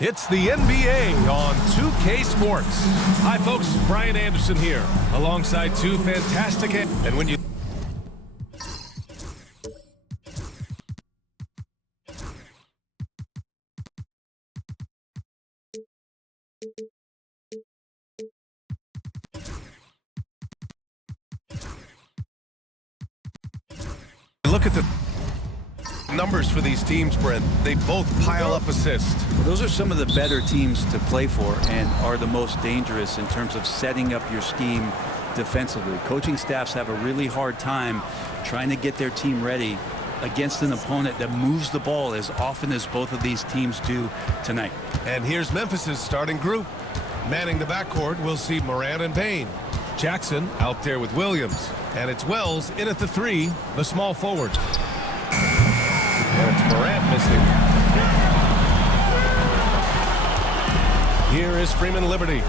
It's the NBA on 2K Sports. Hi folks, Brian Anderson here, alongside two fantastic, and when you look at the numbers for these teams, Brent, they both pile up assists. Well, those are some of the better teams to play for and are the most dangerous in terms of setting up your scheme defensively. Coaching staffs have a really hard time trying to get their team ready against an opponent that moves the ball as often as both of these teams do tonight. And here's Memphis's starting group. Manning the backcourt, we'll see Morant and Payne. Jackson out there with Williams. And it's Wells in at the three, the small forward. And it's Morant missing. Here is Freeman Liberty.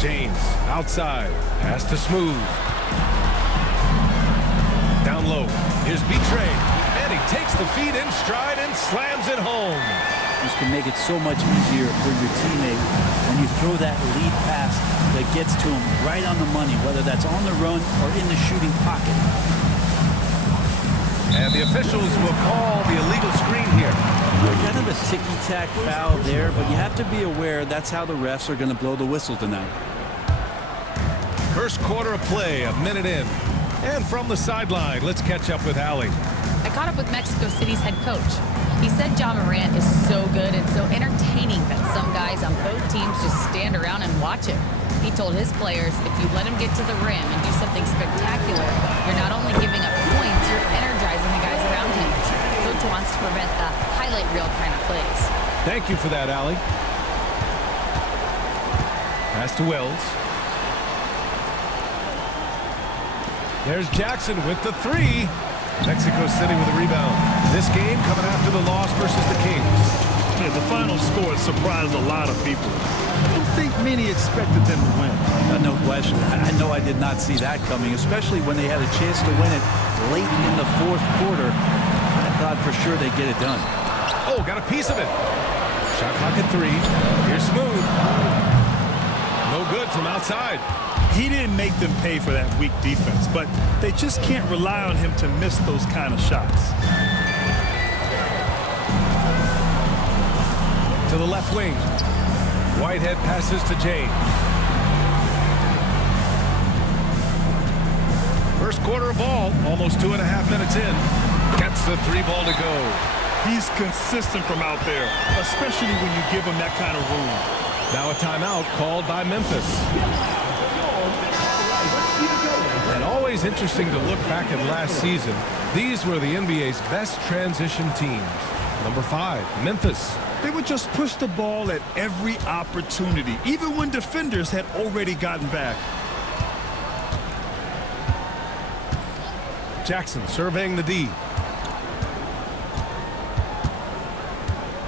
James outside. Pass to Smooth. Down low. Here's Betray. And he takes the feed in stride and slams it home. This can make it so much easier for your teammate when you throw that lead pass that gets to him right on the money, whether that's on the run or in the shooting pocket. And the officials will call the illegal screen here. Kind of a ticky-tack foul there, but you have to be aware that's how the refs are going to blow the whistle tonight. First quarter of play, a minute in. And from the sideline, let's catch up with Allie. I caught up with Mexico City's head coach. He said Ja Morant is so good and so entertaining that some guys on both teams just stand around and watch him. He told his players, if you let him get to the rim and do something spectacular, you're not only giving up points, you're energizing the guys around him. Coach wants to prevent the highlight reel kind of plays. Thank you for that, Allie. Pass to Wells. There's Jackson with the three. Mexico City with a rebound. This game coming after the loss versus the Kings. Yeah, the final score surprised a lot of people. I don't think many expected them to win. No question. I know I did not see that coming, especially when they had a chance to win it late in the fourth quarter. I thought for sure they'd get it done. Oh, got a piece of it. Shot clock at three. Here's Smooth. No good from outside. He didn't make them pay for that weak defense, but they just can't rely on him to miss those kind of shots. To the left wing. Whitehead passes to James. First quarter of ball, almost 2.5 minutes in. Gets the three ball to go. He's consistent from out there, especially when you give him that kind of room. Now a timeout called by Memphis. And always interesting to look back at last season. These were the NBA's best transition teams. Number 5, Memphis. They would just push the ball at every opportunity, even when defenders had already gotten back. Jackson surveying the D.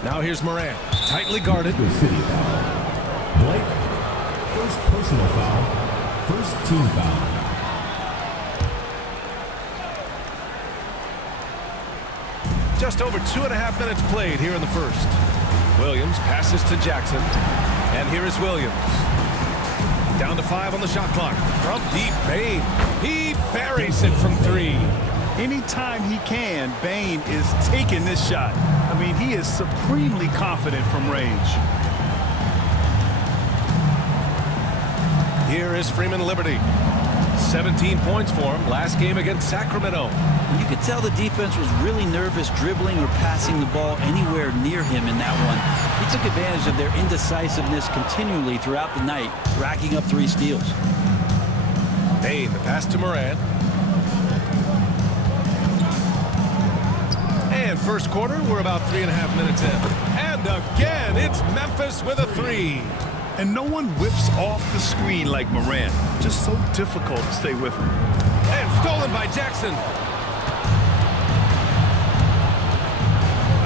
Now here's Morant. Tightly guarded. City foul. Blake, first personal foul, first team foul. Just over 2.5 minutes played here in the first. Williams passes to Jackson. And here is Williams. Down to 5 on the shot clock. From deep, Bane. He buries it from 3. Anytime he can, Bane is taking this shot. I mean, he is supremely confident from range. Here is Freeman Liberty. 17 points for him last game against Sacramento. You could tell the defense was really nervous dribbling or passing the ball anywhere near him in that one. He took advantage of their indecisiveness continually throughout the night, racking up 3 steals. Payne, the pass to Morant. And first quarter, we're about 3.5 minutes in. And again, it's Memphis with a 3. And no one whips off the screen like Morant. Just so difficult to stay with him. And stolen by Jackson.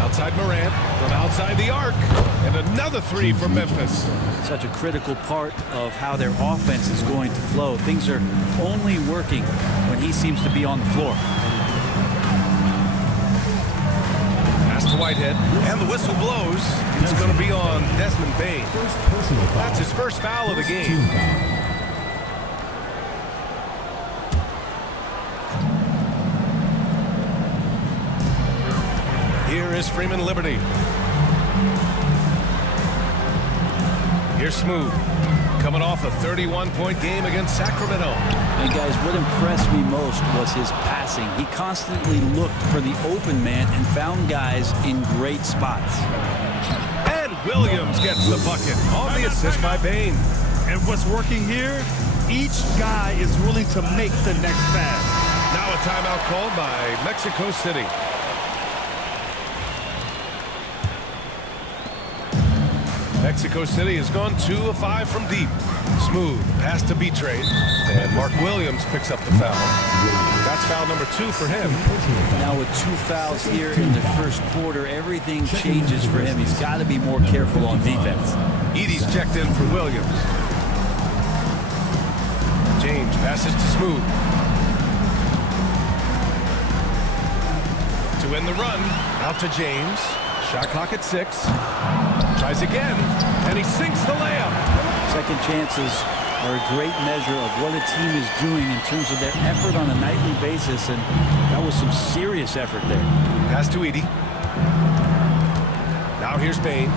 Outside Morant, from outside the arc. And another 3 from Memphis. Such a critical part of how their offense is going to flow. Things are only working when he seems to be on the floor. Pass to Whitehead, and the whistle blows. It's going to be on Desmond Bain. First personal foul. That's his first foul of the Team game. foul. Here is Freeman Liberty. Here's Smooth, coming off a 31-point game against Sacramento. And guys, what impressed me most was his passing. He constantly looked for the open man and found guys in great spots. And Williams gets the bucket on the assist by Bain. And what's working here? Each guy is willing to make the next pass. Now a timeout called by Mexico City. Mexico City has gone 2 of 5 from deep. Smooth pass to B-Trade, and Mark Williams picks up the foul. That's foul number 2 for him. Now with 2 fouls here in the first quarter, everything changes for him. He's got to be more careful on defense. Edie's checked in for Williams. James passes to Smooth. To end the run, out to James. Shot clock at 6. Tries again, and he sinks the layup. Second chances are a great measure of what a team is doing in terms of their effort on a nightly basis, and that was some serious effort there. Pass to Edie. Now here's Bain.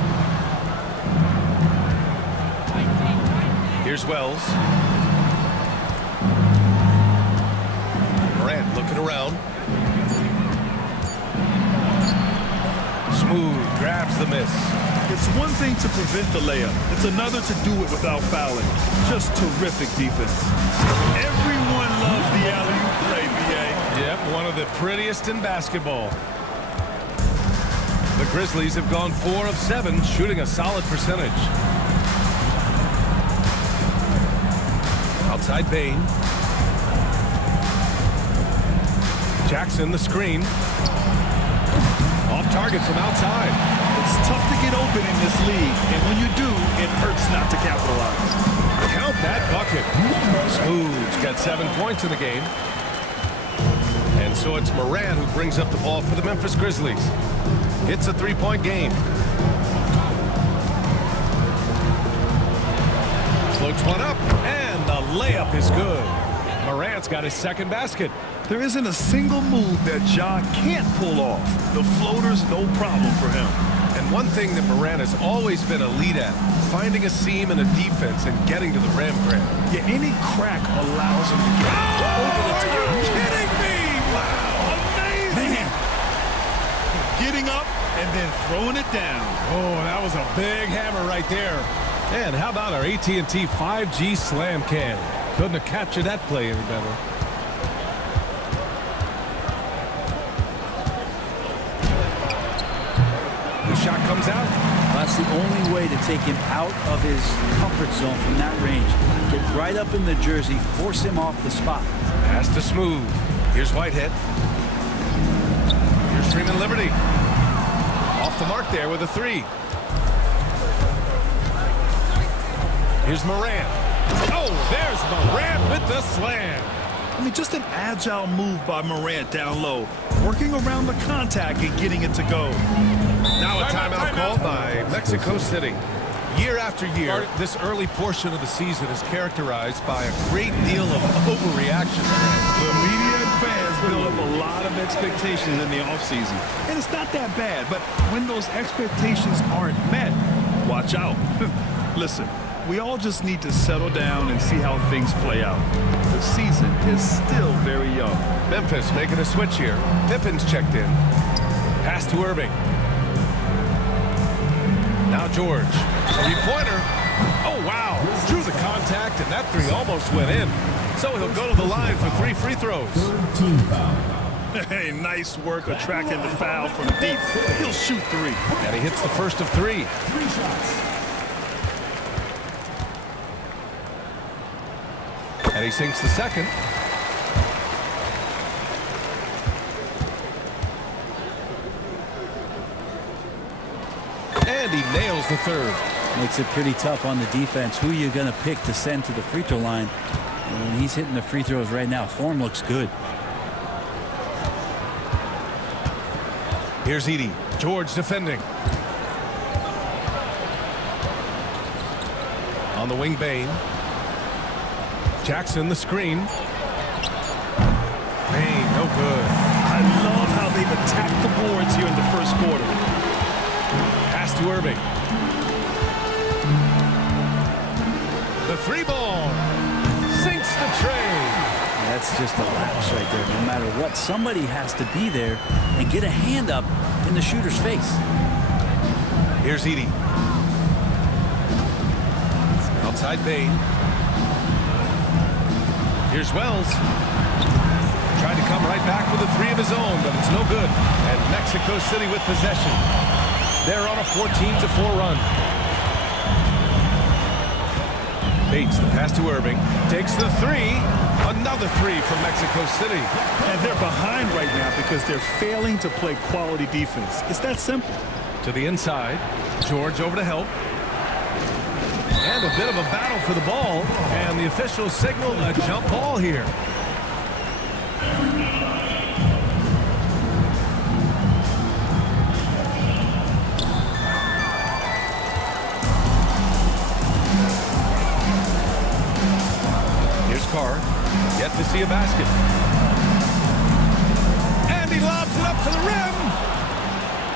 Here's Wells. Morant looking around. Smooth grabs the miss. It's one thing to prevent the layup. It's another to do it without fouling. Just terrific defense. Everyone loves the alley-oop play, BA. Yep, one of the prettiest in basketball. The Grizzlies have gone 4 of 7, shooting a solid percentage. Outside Bain. Jackson the screen. Off target from outside. It's tough to get open in this league, and when you do, it hurts not to capitalize. Count that bucket. Smooth's got 7 points in the game. And so it's Morant who brings up the ball for the Memphis Grizzlies. It's a 3-point game. Floats one up, and the layup is good. Morant's got his second basket. There isn't a single move that Ja can't pull off. The floater's no problem for him. And one thing that Morant has always been elite at, finding a seam in a defense and getting to the rim, Grant. Yeah, any crack allows him to get over the top. Are you kidding me? Wow. Amazing. Man. Getting up and then throwing it down. Oh, that was a big hammer right there. And how about our AT&T 5G slam cam? Couldn't have captured that play any better. The shot comes out. That's the only way to take him out of his comfort zone from that range. Get right up in the jersey, force him off the spot. Pass to Smooth. Here's Whitehead. Here's Freeman Liberty. Off the mark there with a 3. Here's Morant. Oh, there's Morant with the slam. I mean, just an agile move by Morant down low, working around the contact and getting it to go. Now a timeout called by Mexico City. Year after year, this early portion of the season is characterized by a great deal of overreaction. The media and fans build up a lot of expectations in the offseason. And it's not that bad, but when those expectations aren't met, watch out. Listen, we all just need to settle down and see how things play out. The season is still very young. Memphis making a switch here. Pippen's checked in. Pass to Irving. Now George. 3-pointer. Oh, wow. Drew the contact, and that 3 almost went in. So he'll go to the line for 3 free throws. Third team foul. Hey, nice work attracting the foul from deep. He'll shoot 3. And he hits the first of 3. 3 shots. And he sinks the second. And he nails the third. Makes it pretty tough on the defense. Who are you going to pick to send to the free throw line? And when he's hitting the free throws right now, form looks good. Here's Edie. George defending. On the wing, Bain. Jackson, the screen. Bain, no good. I love how they've attacked the boards here in the first quarter. Pass to Irving. The three ball sinks the tray. That's just a lapse right there. No matter what, somebody has to be there and get a hand up in the shooter's face. Here's Edie. Outside Bain. Here's Wells. Tried to come right back with a three of his own, but it's no good. And Mexico City with possession. They're on a 14-4 run. Bates, the pass to Irving. Takes the three. Another three from Mexico City. And they're behind right now because they're failing to play quality defense. It's that simple. To the inside. George over to help. And a bit of a battle for the ball. And the officials signal a jump ball here. Here's Carr. Yet to see a basket. And he lobs it up to the rim.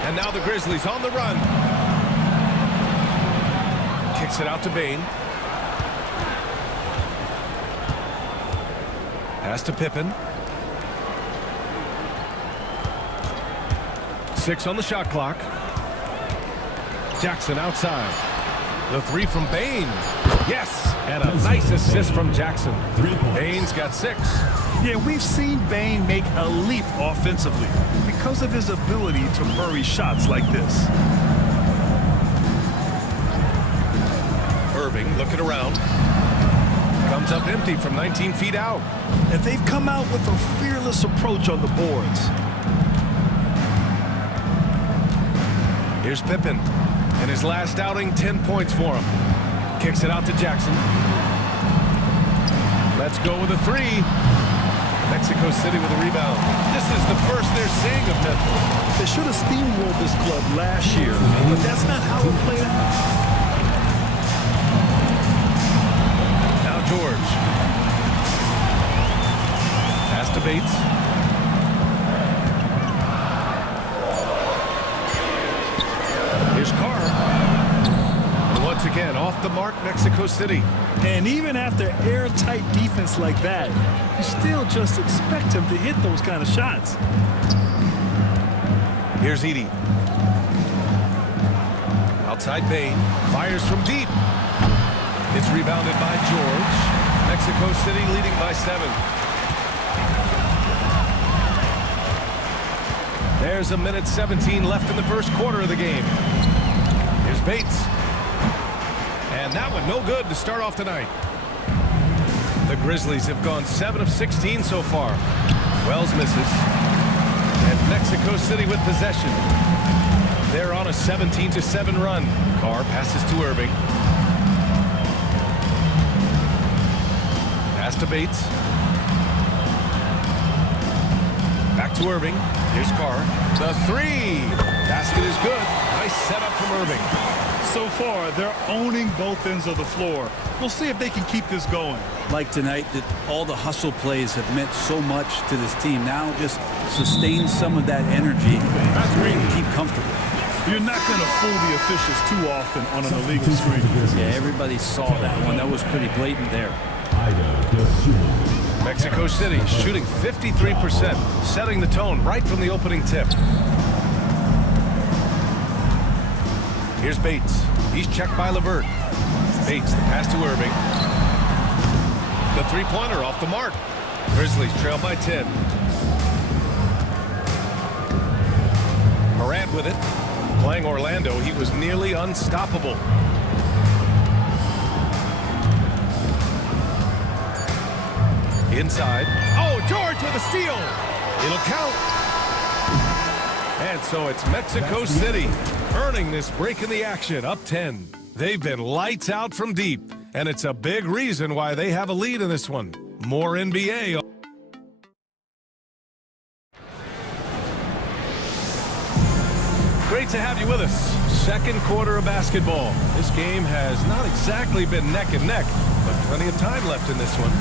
And now the Grizzlies on the run. Kicks it out to Bain. Pass to Pippen. 6 on the shot clock. Jackson outside. The three from Bain. Yes, and a nice assist from Jackson. Bain's got 6. Yeah, we've seen Bain make a leap offensively because of his ability to bury shots like this. Irving looking around. Comes up empty from 19 feet out. And they've come out with a fearless approach on the boards. Here's Pippen. In his last outing, 10 points for him. Kicks it out to Jackson. Let's go with a three. Mexico City with a rebound. This is the first they're seeing of Memphis. They should have steamrolled this club last year, but that's not how it played out. Now George. Pass to Bates. Here's Carr. And once again, off the mark, Mexico City. And even after airtight defense like that, you still just expect him to hit those kind of shots. Here's Edie. Outside Bain. Fires from deep. It's rebounded by George. Mexico City leading by 7. There's a minute 17 left in the first quarter of the game. Here's Bates. And that one no good to start off tonight. The Grizzlies have gone 7 of 16 so far. Wells misses. And Mexico City with possession. They're on a 17-7 run. Carr passes to Irving. Pass to Bates. Back to Irving. Here's Carr. The three. Basket is good. Nice setup from Irving. So far, they're owning both ends of the floor. We'll see if they can keep this going. Like tonight, that all the hustle plays have meant so much to this team. Now just sustain some of that energy and keep comfortable. You're not going to fool the officials too often on an illegal screen. Yeah, everybody saw that one. That was pretty blatant there. Mexico City shooting 53%, setting the tone right from the opening tip. Here's Bates. He's checked by LeVert. Bates, the pass to Irving. The three-pointer off the mark. Grizzlies trail by 10. Morant with it. Playing Orlando, he was nearly unstoppable. Inside. Oh, George with a steal. It'll count. And so it's Mexico City earning this break in the action, up 10. They've been lights out from deep, and it's a big reason why they have a lead in this one. More NBA. Great to have you with us. Second quarter of basketball. This game has not exactly been neck and neck, but plenty of time left in this one.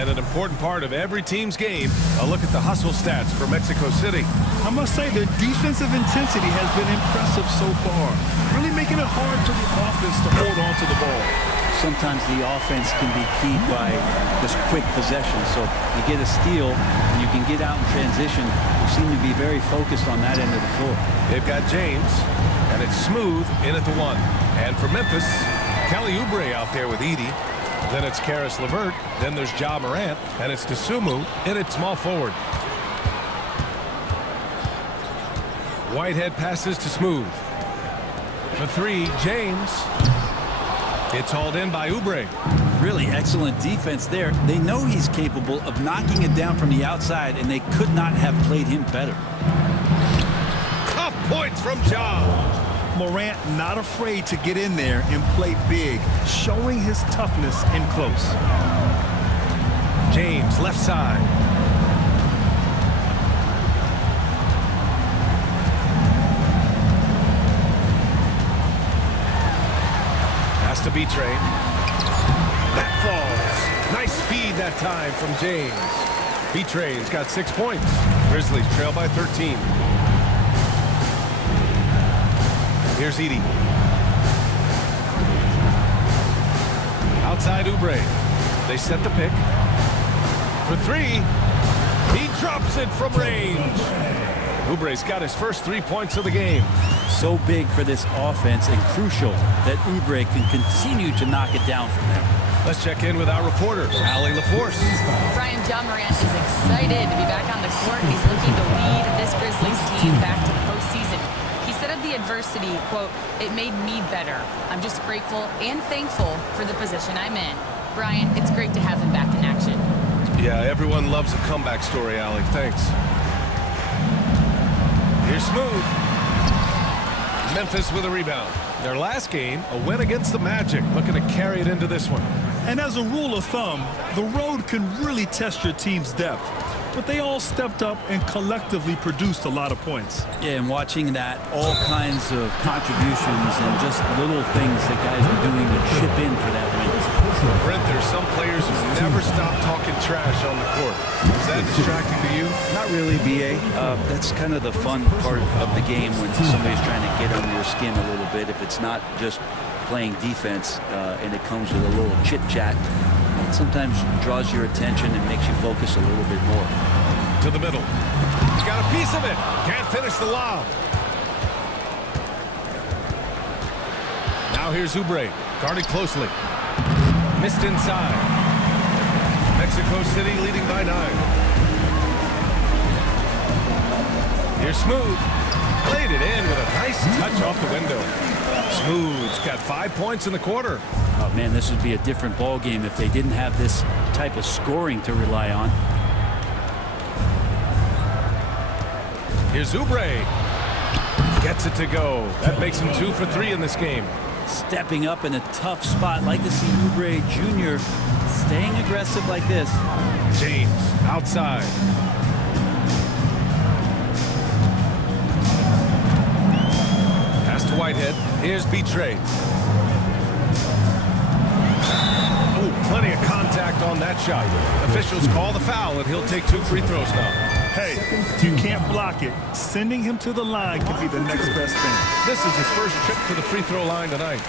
And an important part of every team's game, a look at the hustle stats for Mexico City. I must say their defensive intensity has been impressive so far, really making it hard for the offense to hold on to the ball. Sometimes the offense can be keyed by just quick possession. So you get a steal and you can get out in transition. You seem to be very focused on that end of the floor. They've got James, and it's Smooth in at the 1. And for Memphis, Kelly Oubre out there with Edey. Then it's Karis LeVert. Then there's Ja Morant, and it's Dosunmu in at small forward. Whitehead passes to Smooth. For 3, James. It's hauled in by Oubre. Really excellent defense there. They know he's capable of knocking it down from the outside, and they could not have played him better. Tough points from Ja. Morant not afraid to get in there and play big, showing his toughness in close. James, left side. Has to be Trey. That falls. Nice feed that time from James. Betray's got 6 points. Grizzlies trail by 13. Here's Edey. Outside Oubre. They set the pick. For 3. He drops it from range. Oubre's got his first 3 points of the game. So big for this offense and crucial that Oubre can continue to knock it down from there. Let's check in with our reporter, Allie LaForce. Brian, Ja Morant is excited to be back on the court. He's looking to lead this Grizzlies team back to the postseason. He said of the adversity, quote, "It made me better. I'm just grateful and thankful for the position I'm in." Brian, it's great to have him back in action. Yeah, everyone loves a comeback story, Allie. Thanks. Here's Smooth. Memphis with a rebound. Their last game, a win against the Magic. Looking to carry it into this one. And as a rule of thumb, the road can really test your team's depth. But they all stepped up and collectively produced a lot of points. Yeah, and watching that, all kinds of contributions and just little things that guys are doing to chip in for that win. Brent, there's some players who never stop talking trash on the court. Is that distracting to you? Not really, B.A. That's kind of the fun part of the game when somebody's trying to get under your skin a little bit. If it's not just playing defense and it comes with a little chit-chat, it sometimes draws your attention and makes you focus a little bit more. To the middle. He's got a piece of it. Can't finish the lob. Now here's Oubre. Guarded closely. Missed inside. Mexico City leading by 9. Here's Smooth. Played it in with a nice touch off the window. Smooth's got 5 points in the quarter. Oh, man, this would be a different ball game if they didn't have this type of scoring to rely on. Here's Oubre. Gets it to go. That makes him 2 for 3 in this game. Stepping up in a tough spot. Like to see Oubre Jr. staying aggressive like this. James outside. Pass to Whitehead. Here's Betray. Oh, plenty of contact on that shot. Officials call the foul, and he'll take 2 free throws now. Hey, you can't block it. Sending him to the line could be the next best thing. This is his first trip to the free throw line tonight.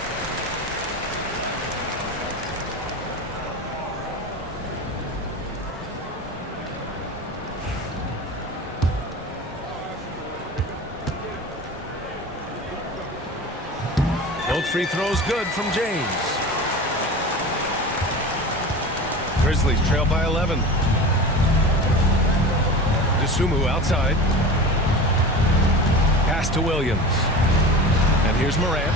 Both free throws good from James. Grizzlies trail by 11. Dosunmu outside. Pass to Williams. And here's Morant.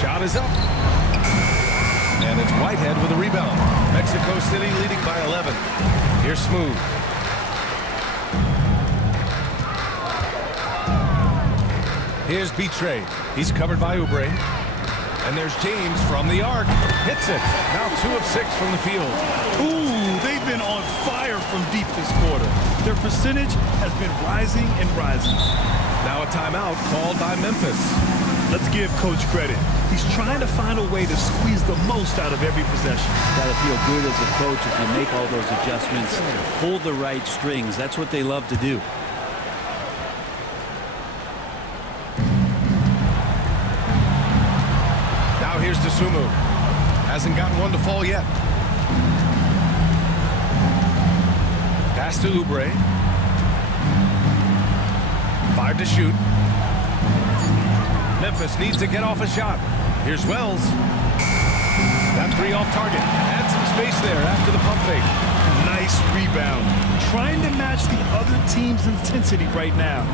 Shot is up. And it's Whitehead with a rebound. Mexico City leading by 11. Here's Smooth. Here's Betray. He's covered by Oubre. And there's James from the arc. hits it. Now 2 of 6 from the field. Ooh, they've been on fire from deep this quarter. Their percentage has been rising and rising. Now a timeout called by Memphis. Let's give Coach credit. He's trying to find a way to squeeze the most out of every possession. Gotta feel good as a coach if you make all those adjustments, pull the right strings. That's what they love to do. Now here's Dosunmu. Hasn't gotten one to fall yet. Pass to Oubre. 5 to shoot. Memphis needs to get off a shot. Here's Wells. That 3 off target. Add some space there after the pump fake. Nice rebound. Trying to match the other team's intensity right now.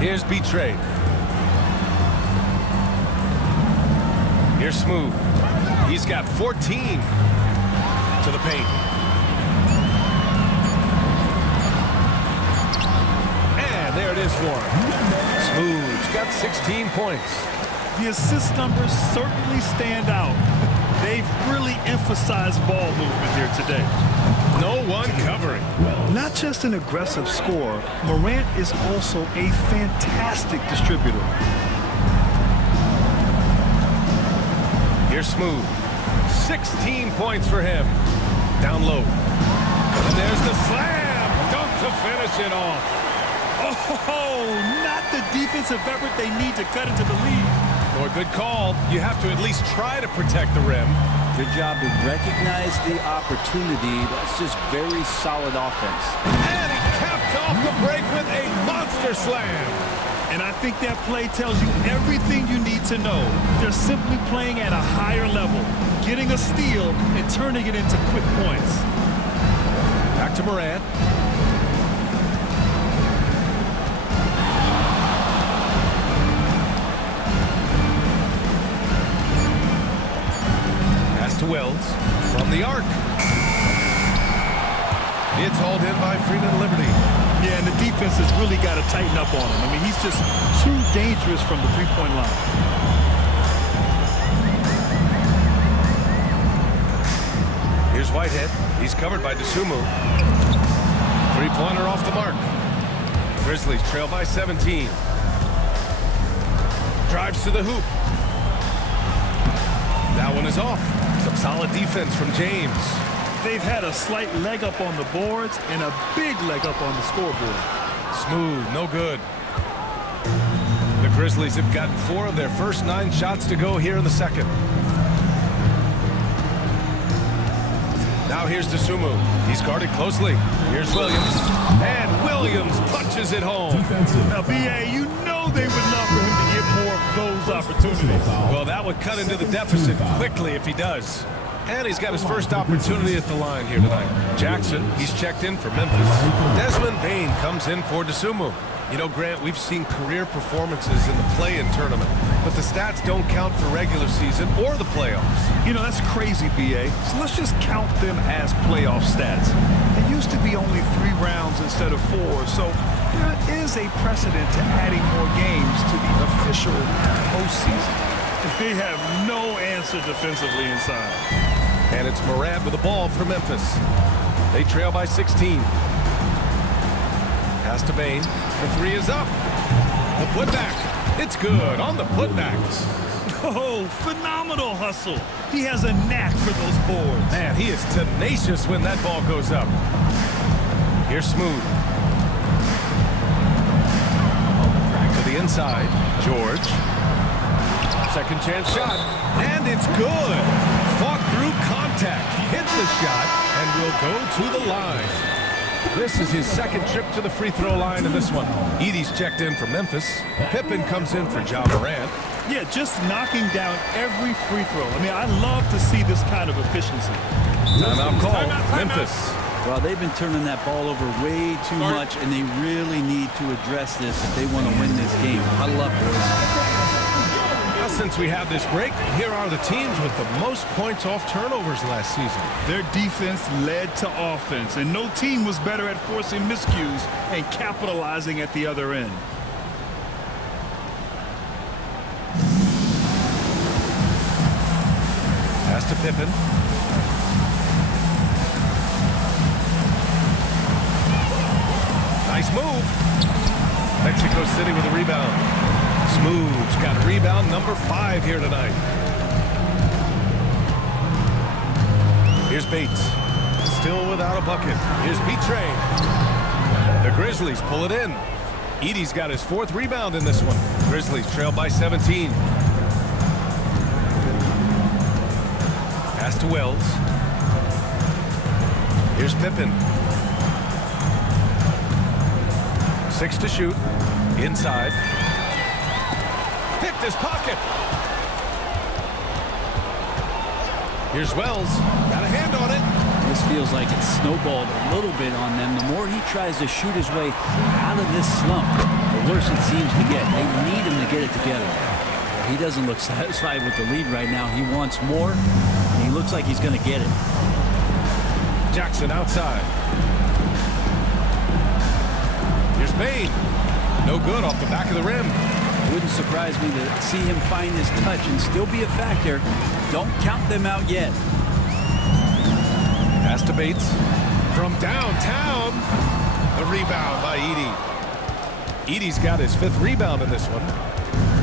Here's Betrayed. Here's Smooth. He's got 14 to the paint. And there it is for him. Smooth's got 16 points. The assist numbers certainly stand out. They've really emphasized ball movement here today. No one covering. Not just an aggressive scorer, Morant is also a fantastic distributor. Here's Smooth. 16 points for him. Down low. And there's the slam. Dunk to finish it off. Oh, not the defensive effort they need to cut into the lead. Or good call. You have to at least try to protect the rim. Good job to recognize the opportunity. That's just very solid offense. And he caps off the break with a monster slam. And I think that play tells you everything you need to know. They're simply playing at a higher level, getting a steal and turning it into quick points. Back to Morant. Pass to Wells from the arc. It's hauled in by Freeman Liberty. Yeah, and the defense has really got to tighten up on him. I mean, he's just too dangerous from the three-point line. Here's Whitehead. He's covered by Dosunmu. Three-pointer off the mark. Grizzlies trail by 17. Drives to the hoop. That one is off. Some solid defense from James. They've had a slight leg up on the boards and a big leg up on the scoreboard. Smooth, no good. The Grizzlies have gotten 4 of their first 9 shots to go here in the second. Now here's Dosunmu. He's guarded closely. Here's Williams. And Williams punches it home. Now, B.A., you know they would love for him to get more of those opportunities. Well, that would cut into the deficit quickly if he does. And he's got his first opportunity at the line here tonight. Jackson, he's checked in for Memphis. Desmond Bane comes in for Dosunmu. You know, Grant, we've seen career performances in the play-in tournament, but the stats don't count for regular season or the playoffs. You know, that's crazy, B.A. So let's just count them as playoff stats. It used to be only 3 rounds instead of 4, so there is a precedent to adding more games to the official postseason. They have no answer defensively inside. And it's Morant with the ball for Memphis. They trail by 16. Pass to Bane. The 3 is up. The putback. It's good on the putbacks. Oh, phenomenal hustle. He has a knack for those boards. Man, he is tenacious when that ball goes up. Here's Smooth. To the inside. George. Second chance shot. And it's good. Fought through contact. Hit the shot and will go to the line. This is his second trip to the free throw line in this one. Edie's checked in for Memphis. Pippen comes in for Ja Morant. Yeah, just knocking down every free throw. I mean, I love to see this kind of efficiency. Timeout call. Memphis. Well, they've been turning that ball over way too much, and they really need to address this if they want to win this game. Huddle up, boys. Now, since we have this break, here are the teams with the most points off turnovers last season. Their defense led to offense, and no team was better at forcing miscues and capitalizing at the other end. Pass to Pippen. Nice move. Mexico City with a rebound. Smooth's got rebound number 5 here tonight. Here's Bates. Still without a bucket. Here's Petray. The Grizzlies pull it in. Edey's got his 4th rebound in this one. Grizzlies trail by 17. Pass to Wells. Here's Pippen. 6 to shoot. Inside. Picked his pocket. Here's Wells. Got a hand on it. This feels like it's snowballed a little bit on them. The more he tries to shoot his way out of this slump, the worse it seems to get. They need him to get it together. He doesn't look satisfied with the lead right now. He wants more, and he looks like he's going to get it. Jackson outside. Here's Bain. No good off the back of the rim. Wouldn't surprise me to see him find his touch and still be a factor. Don't count them out yet. Pass to Bates. From downtown. The rebound by Edey. Edey's got his 5th rebound in this one.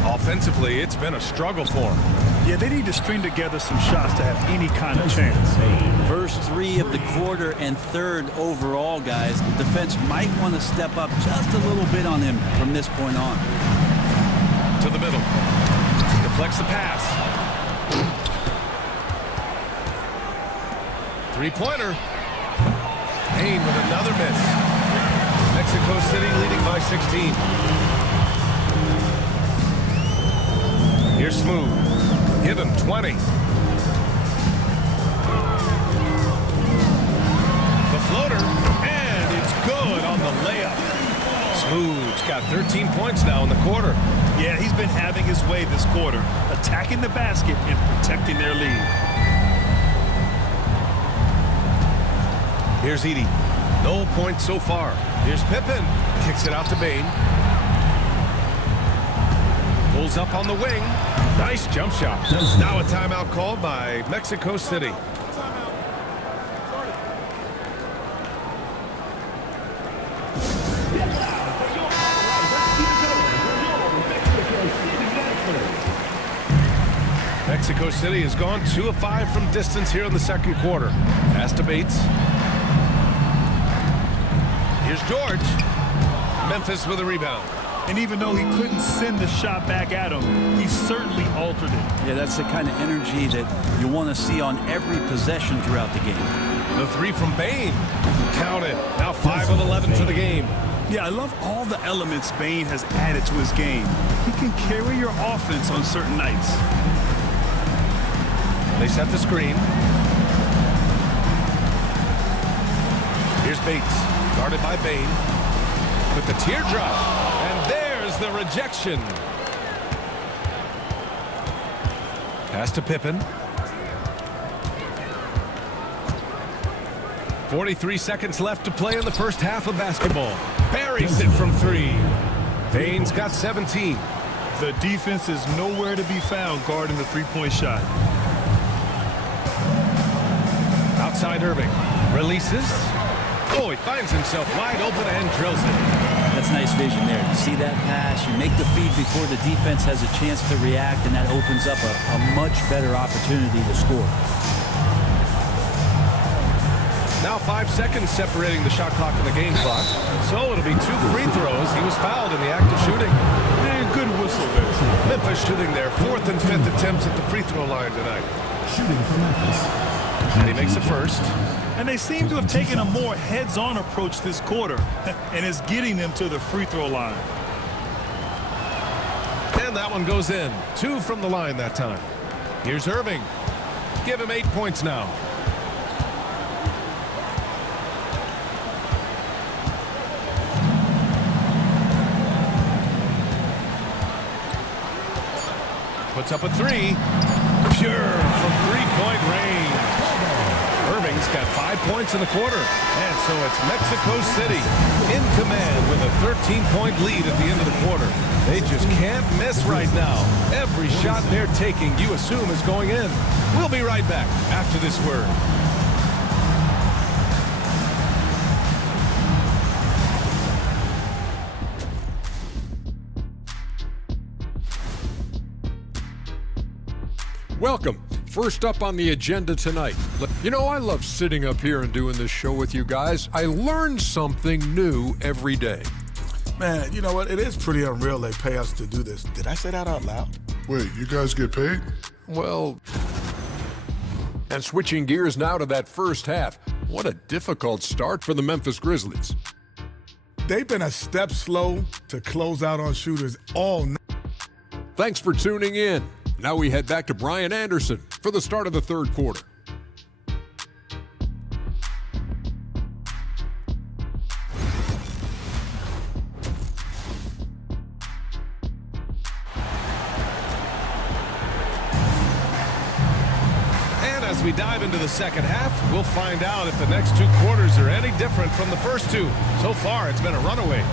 Offensively, it's been a struggle for him. Yeah, they need to string together some shots to have any kind of chance. First 3 of the quarter and 3rd overall, guys. The defense might want to step up just a little bit on him from this point on. To the middle. Deflects the pass. 3-pointer. Payne with another miss. Mexico City leading by 16. Here's Smooth. Give him 20. The floater, and it's good on the layup. Smooth's got 13 points now in the quarter. Yeah, he's been having his way this quarter, attacking the basket and protecting their lead. Here's Edey. No points so far. Here's Pippen. Kicks it out to Bain. Pulls up on the wing. Nice jump shot. Now a timeout called by Mexico City. Mexico City has gone 2 of 5 from distance here in the 2nd quarter. Pass to Bates. Here's George. Memphis with a rebound. And even though he couldn't send the shot back at him, he certainly altered it. Yeah, that's the kind of energy that you want to see on every possession throughout the game. The 3 from Bain. Count it. Now 5 of 11 for the game. Yeah, I love all the elements Bain has added to his game. He can carry your offense on certain nights. They set the screen. Here's Bates. Guarded by Bain. With the teardrop. And there's the rejection. Pass to Pippen. 43 seconds left to play in the first half of basketball. Buries it from 3. Bain's got 17. The defense is nowhere to be found guarding the 3-point shot. Outside Irving. Releases. Oh, he finds himself wide open and drills it. That's nice vision there. You see that pass, you make the feed before the defense has a chance to react, and that opens up a much better opportunity to score. Now 5 seconds separating the shot clock and the game clock. So it'll be 2 free throws. He was fouled in the act of shooting. And good whistle there. Memphis shooting their 4th and 5th attempts at the free throw line tonight. Shooting for Memphis. And he makes the first. And they seem to have taken a more heads-on approach this quarter, and it's getting them to the free throw line. And that one goes in. 2 from the line that time. Here's Irving. Give him 8 points now. Puts up a 3. Pure from 3-point range. Irving's got 5 points. points in the quarter. And so it's Mexico City in command with a 13-point lead at the end of the quarter. They just can't miss right now. Every shot they're taking, you assume, is going in. We'll be right back after this word. Welcome. First up on the agenda tonight. You know, I love sitting up here and doing this show with you guys. I learn something new every day. Man, you know what? It is pretty unreal they pay us to do this. Did I say that out loud? Wait, you guys get paid? Well, and switching gears now to that first half. What a difficult start for the Memphis Grizzlies. They've been a step slow to close out on shooters all night. Thanks for tuning in. Now we head back to Brian Anderson for the start of the third quarter. And as we dive into the second half, we'll find out if the next two quarters are any different from the first two. So far, it's been a runaway.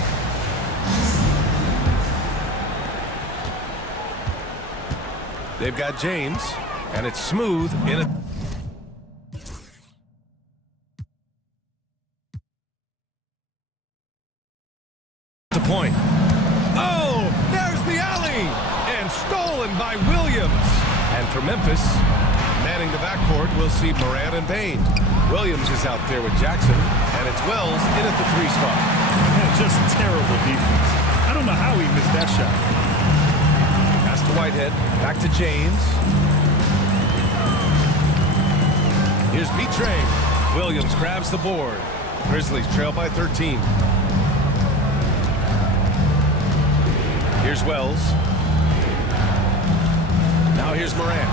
They've got James, and it's smooth in it. The point. Oh, there's the alley! And stolen by Williams. And for Memphis, manning the backcourt, we'll see Morant and Payne. Williams is out there with Jackson, and it's Wells in at the three spot. Just terrible defense. I don't know how he missed that shot. To Whitehead, back to James. Here's B-Train. Williams grabs the board. Grizzlies trail by 13. Here's Wells. Now here's Morant.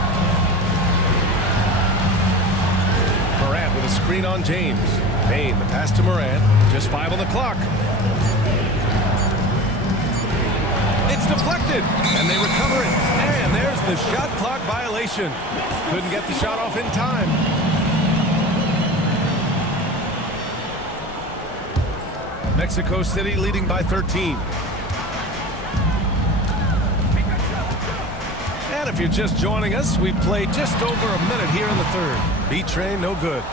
Morant with a screen on James. Payne, the pass to Morant. Just 5 on the clock. It's deflected, and they recover it. And there's the shot clock violation. Couldn't get the shot off in time. Mexico City leading by 13. And if you're just joining us, we've played just over a minute here in the third. B-Train, no good.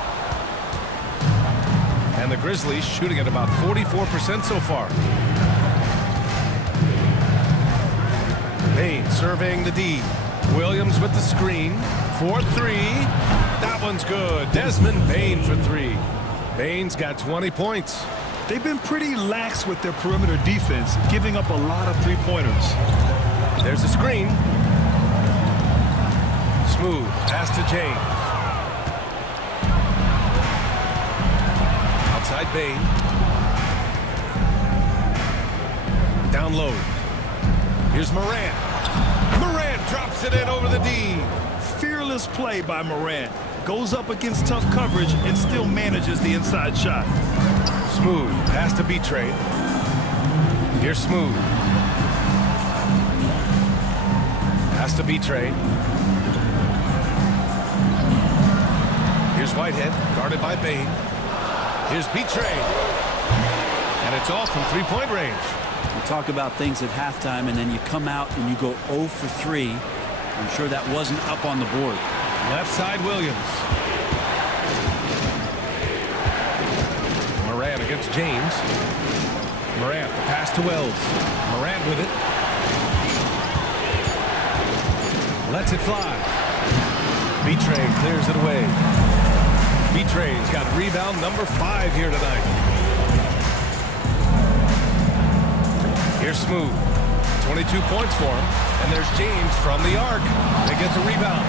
And the Grizzlies shooting at about 44% so far. Payne surveying the D. Williams with the screen. 4-3. That one's good. Desmond Bane for 3. Bane's got 20 points. They've been pretty lax with their perimeter defense, giving up a lot of three-pointers. There's a screen. Smooth. Pass to James. Outside Bane. Down low. Here's Morant. Morant drops it in over the D. Fearless play by Morant. Goes up against tough coverage and still manages the inside shot. Smooth. Pass to B-Train. Here's Smooth. Pass to B-Train. Here's Whitehead, guarded by Bane. Here's B-Train. And it's off from three-point range. You talk about things at halftime, and then you come out and you go 0 for 3. I'm sure that wasn't up on the board. Left side, Williams. Morant against James. Morant, the pass to Wells. Morant with it. Lets it fly. B-Train clears it away. B-Train's got rebound number 5 here tonight. Here's Smooth. 22 points for him. And there's James from the arc. They get the rebound.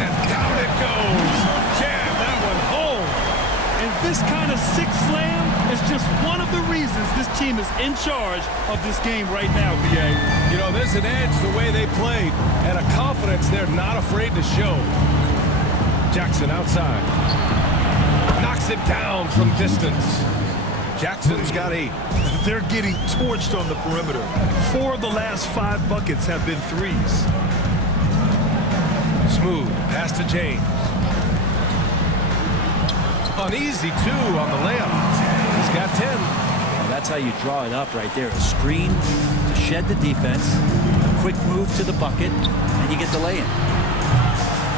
And down it goes. Jam that one home. And this kind of sick slam is just one of the reasons this team is in charge of this game right now, B.A. You know, there's an edge the way they played and a confidence they're not afraid to show. Jackson outside. Knocks it down from distance. Jackson's got 8. They're getting torched on the perimeter. 4 of the last 5 buckets have been threes. Smooth. Pass to James. An easy 2 on the layup. He's got 10. Well, that's how you draw it up right there. A screen to shed the defense, a quick move to the bucket, and you get the lay-in.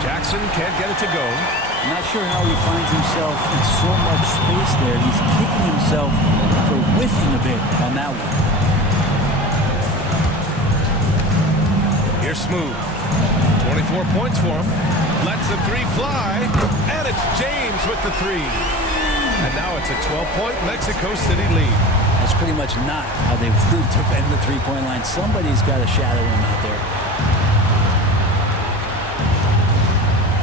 Jackson can't get it to go. I'm not sure how he finds himself in so much space there. He's kicking himself for whiffing a bit on that one. Here's Smooth. 24 points for him. Lets the 3 fly. And it's James with the 3. And now it's a 12-point Mexico City lead. That's pretty much not how they want to bend the three-point line. Somebody's got to shadow him out there.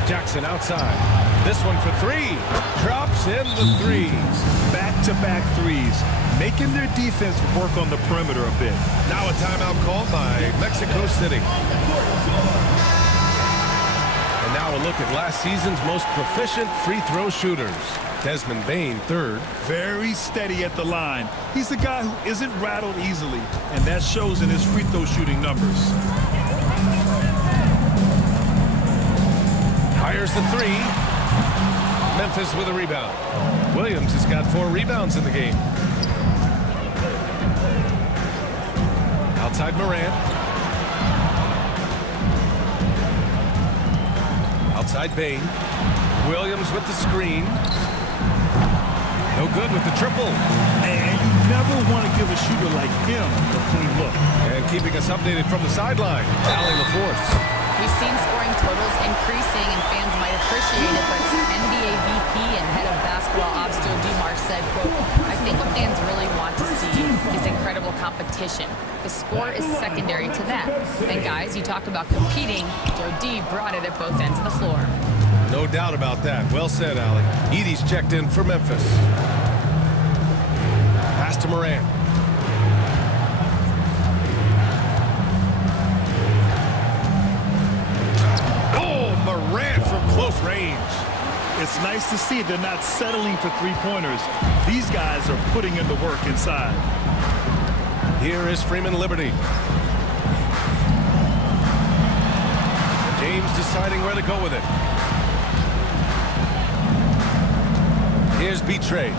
Jackson outside. This one for 3. Drops in the 3s. Back-to-back threes, making their defense work on the perimeter a bit. Now a timeout called by Mexico City. And now a look at last season's most proficient free throw shooters. Desmond Bane, 3rd. Very steady at the line. He's a guy who isn't rattled easily, and that shows in his free throw shooting numbers. Fires the 3. Memphis with a rebound. Williams has got 4 rebounds in the game. Outside Morant. Outside Bane. Williams with the screen. No good with the triple. And you never want to give a shooter like him a clean look. And keeping us updated from the sideline, Allie LaForce. We've seen scoring totals increasing, and fans might appreciate it, but NBA VP and head of basketball ops Joe Dumars said, quote, "I think what fans really want to see is incredible competition. The score is secondary to that. And guys, you talk about competing, Joe D brought it at both ends of the floor." No doubt about that. Well said, Allie. Edie's checked in for Memphis. Pass to Morant. Morant from close range. It's nice to see they're not settling for three-pointers. These guys are putting in the work inside. Here is Freeman Liberty. James deciding where to go with it. Here's Betrayed.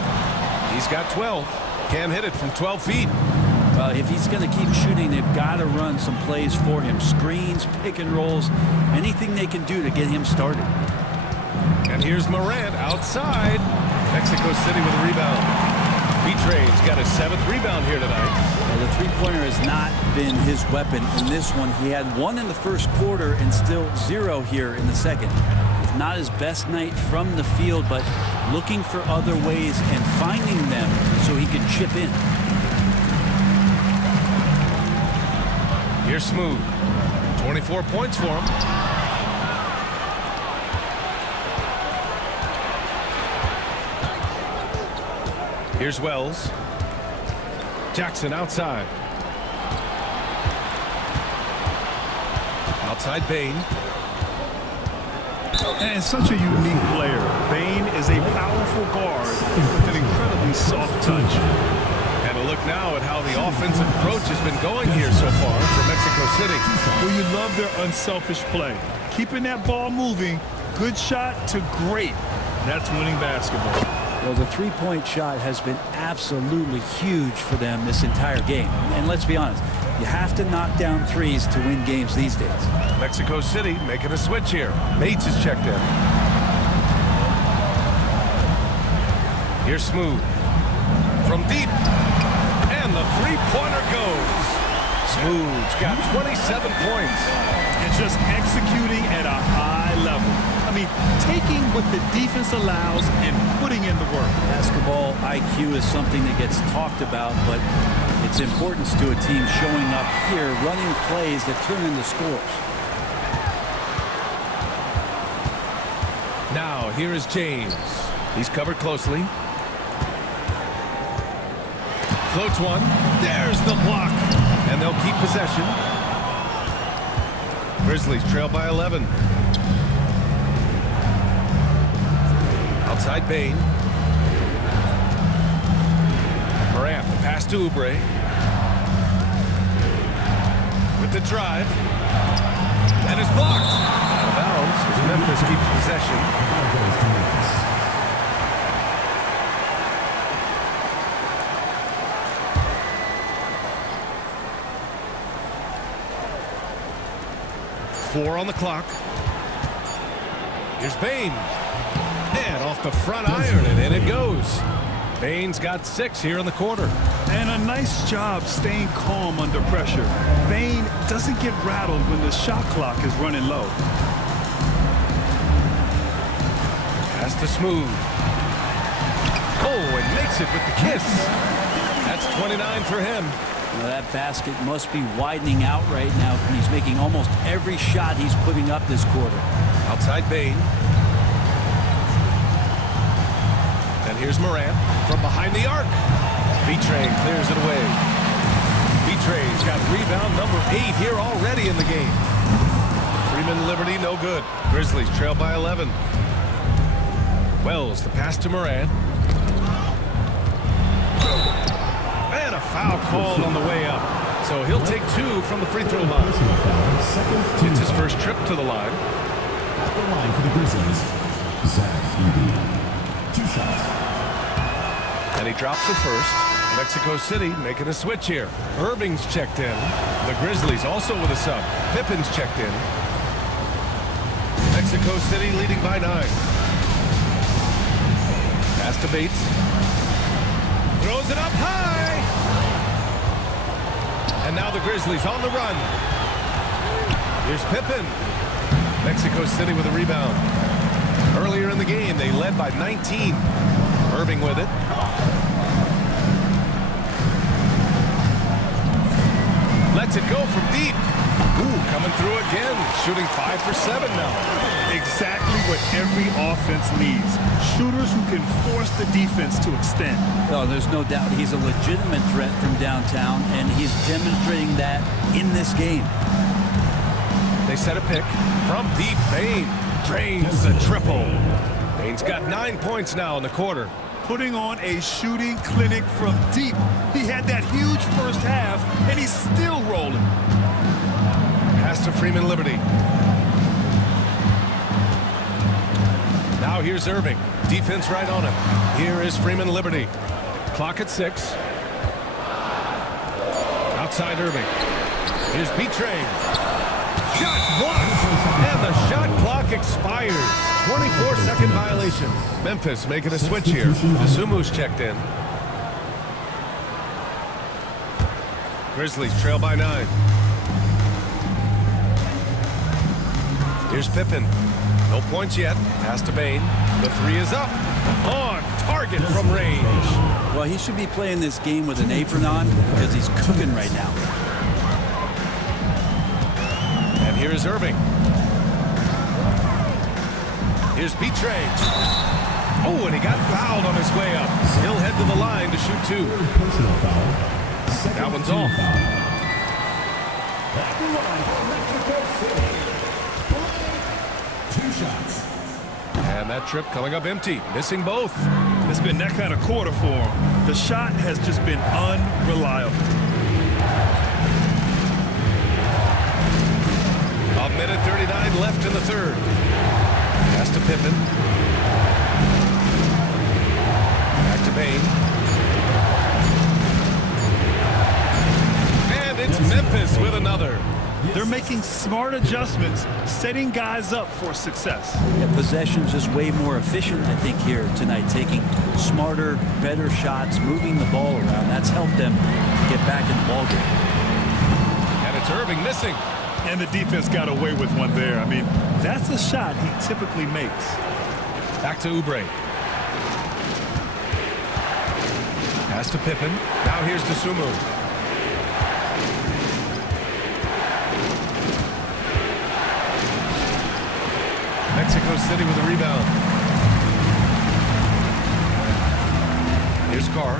He's got 12. Can't hit it from 12 feet. Well, if he's going to keep shooting, they've got to run some plays for him. Screens, pick and rolls, anything they can do to get him started. And here's Morant outside. Mexico City with a rebound. Betrayed's got his 7th rebound here tonight. Well, the three-pointer has not been his weapon in this one. He had 1 in the first quarter and still 0 here in the second. It's not his best night from the field, but looking for other ways and finding them so he can chip in. Here's Smooth. 24 points for him. Here's Wells. Jackson outside. Outside Bane. And such a unique player. Bane is a powerful guard with an incredibly soft touch. And a look now at how the offensive approach has been going here so far for Mexico City. Well, you love their unselfish play. Keeping that ball moving, good shot to great. That's winning basketball. Well, the three-point shot has been absolutely huge for them this entire game. And let's be honest, you have to knock down threes to win games these days. Mexico City making a switch here. Bates is checked in. Here's Smooth. From deep. And the three-pointer goes. Smooth's got 27 points. And just executing at a high level. I mean, taking what the defense allows and putting in the work. Basketball IQ is something that gets talked about, but its importance to a team showing up here, running plays that turn into scores. Now, here is James. He's covered closely. Floats one. There's the block. And they'll keep possession. Grizzlies trail by 11. Outside Bane. Morant, the pass to Oubre. With the drive. And it's blocked. Out of bounds as Memphis keeps possession. 4 on the clock. Here's Bain. And off the front iron, and in it goes. Bain's got 6 here in the quarter. And a nice job staying calm under pressure. Bain doesn't get rattled when the shot clock is running low. Pass to Smooth. Oh, and makes it with the kiss. That's 29 for him. Well, that basket must be widening out right now. He's making almost every shot he's putting up this quarter. Outside Bain. And here's Morant from behind the arc. Betrain clears it away. Betrain's got rebound number 8 here already in the game. Freeman Liberty no good. Grizzlies trail by 11. Wells the pass to Morant. And a foul called on the way up. So he'll take 2 from the free throw line. It's his first trip to the line. At the line for the Grizzlies, Zach Edey. 2 shots. And he drops it first. Mexico City making a switch here. Irving's checked in. The Grizzlies also with a sub. Pippen's checked in. Mexico City leading by 9. Pass to Bates. Throws it up high. And now the Grizzlies on the run. Here's Pippen. Mexico City with a rebound. Earlier in the game, they led by 19. Irving with it. Lets it go from deep. Ooh, coming through again. Shooting 5 for 7 now. Exactly what every offense needs. Shooters who can force the defense to extend. Oh, there's no doubt he's a legitimate threat from downtown, and he's demonstrating that in this game. They set a pick from deep. Bain drains the triple. Bain's got 9 points now in the quarter. Putting on a shooting clinic from deep. He had that huge first half, and he's still rolling. Pass to Freeman Liberty. Now here's Irving. Defense right on him. Here is Freeman Liberty. Clock at 6. Outside Irving. Here's Betrain. Shot blocked. And the shot clock expires. 24-second violation. Memphis making a switch here. Desumu's checked in. Grizzlies trail by 9. Here's Pippen. No points yet. Pass to Bain. The 3 is up. On target from range. Well, he should be playing this game with an apron on because he's cooking right now. And here is Irving. Here's Betrain. Oh, and he got fouled on his way up. He'll head to the line to shoot 2. Personal foul. That one's off. At the line for Mexico City. 2 shots. And that trip coming up empty. Missing both. It's been that kind of quarter for him. The shot has just been unreliable. A minute 39 left in the third. Pass to Pippen. Back to Bain. And it's Memphis with another. They're making smart adjustments, setting guys up for success. Yeah, possession's just way more efficient, I think, here tonight. Taking smarter, better shots, moving the ball around. That's helped them get back in the ballgame. And it's Irving missing. And the defense got away with one there. I mean, that's a shot he typically makes. Back to Oubre. Pass to Pippen. Now here's Desumu. Mexico City with a rebound. Here's Carr.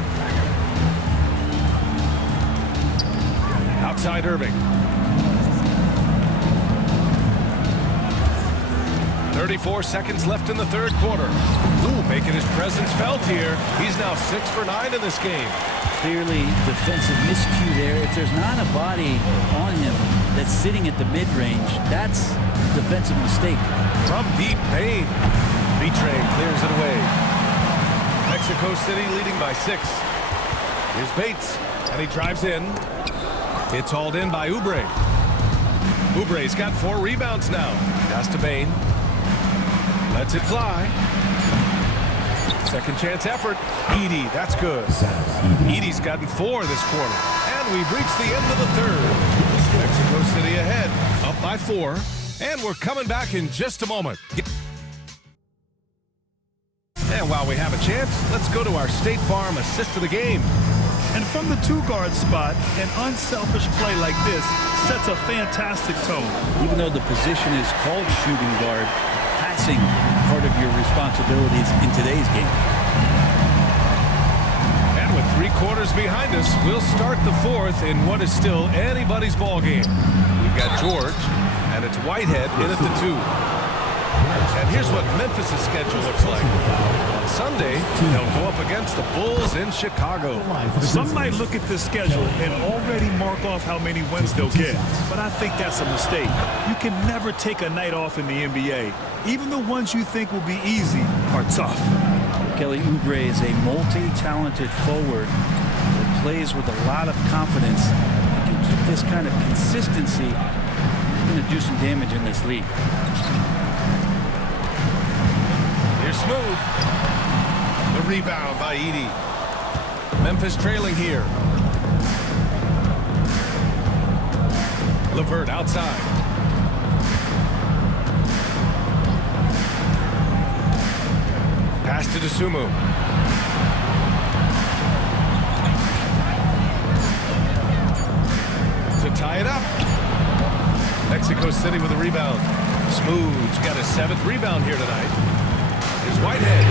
Outside Irving. 34 seconds left in the third quarter. Ooh, making his presence felt here. He's now 6 for 9 in this game. Clearly defensive miscue there. If there's not a body on him that's sitting at the mid-range, that's a defensive mistake. From deep, Bain. Betrain clears it away. Mexico City leading by 6. Here's Bates, and he drives in. It's hauled in by Oubre. Oubre's got 4 rebounds now. Pass to Bain. Lets it fly. Second chance effort. Edey, that's good. Edey's gotten 4 this quarter. And we've reached the end of the third. Mexico City ahead, up by 4. And we're coming back in just a moment. And while we have a chance, let's go to our State Farm assist of the game. And from the 2-guard spot, an unselfish play like this sets a fantastic tone. Even though the position is called shooting guard, passing part of your responsibilities in today's game. And with 3 quarters behind us, we'll start the 4th in what is still anybody's ball game. We've got George, and it's Whitehead in at the 2. And here's what Memphis' schedule looks like. On Sunday, they'll go up against the Bulls in Chicago. Some might look at this schedule and already mark off how many wins they'll get. But I think that's a mistake. You can never take a night off in the NBA. Even the ones you think will be easy are tough. Kelly Oubre is a multi-talented forward that plays with a lot of confidence. If you can keep this kind of consistency, you're going to do some damage in this league. Here's Smooth. The rebound by Edey. Memphis trailing here. LeVert outside. Pass to Dosunmu. To tie it up. Mexico City with a rebound. Smooth's got his 7th rebound here tonight. Here's Whitehead.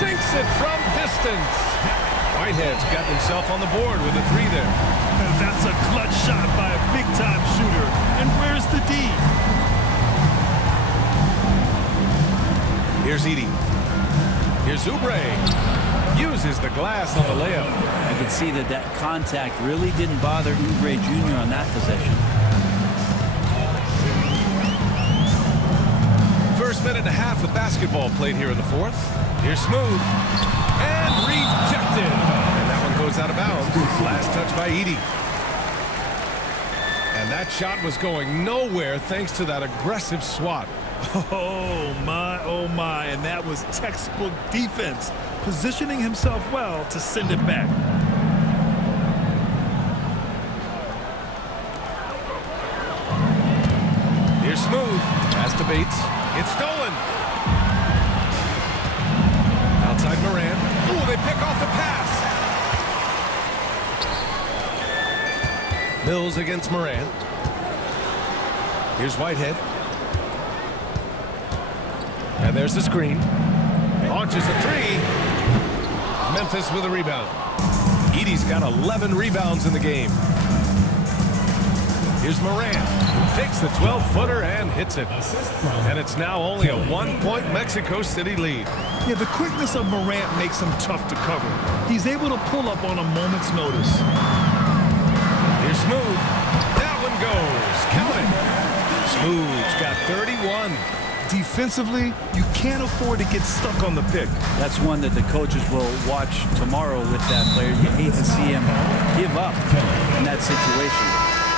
Sinks it from distance. Whitehead's got himself on the board with a 3 there. And that's a clutch shot by a big-time shooter. And where's the D? Here's Edey. Here's Oubre. Uses the glass on the layup. I can see that that contact really didn't bother Oubre Jr. on that possession. First minute and a half of basketball played here in the 4th. Here's Smooth. And rejected. And that one goes out of bounds. Last touch by Edey. And that shot was going nowhere thanks to that aggressive swat. Oh my, and that was textbook defense, positioning himself well to send it back. Here's Smooth. Pass to Bates. It's stolen. Outside Morant. Ooh, they pick off the pass. Mills against Morant. Here's Whitehead. And there's the screen. Launches a 3. Memphis with a rebound. Edey's got 11 rebounds in the game. Here's Morant, who takes the 12-footer and hits it. And it's now only a 1-point Mexico City lead. Yeah, the quickness of Morant makes him tough to cover. He's able to pull up on a moment's notice. Here's Smooth. That one goes. Count it. Smooth's got 31. Defensively, you can't afford to get stuck on the pick. That's one that the coaches will watch tomorrow with that player. You hate to see him give up in that situation.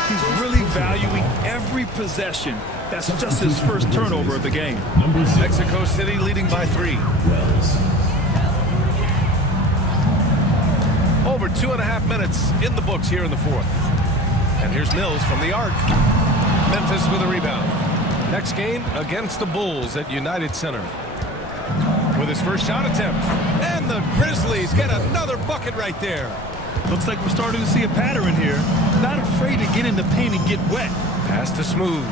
He's really valuing every possession. That's just his first turnover of the game. Mexico City leading by 3. Over 2.5 minutes in the books here in the 4th. And here's Mills from the arc. Memphis with a rebound. Next game against the Bulls at United Center. With his first shot attempt. And the Grizzlies get another bucket right there. Looks like we're starting to see a pattern here. Not afraid to get in the paint and get wet. Pass to Smooth.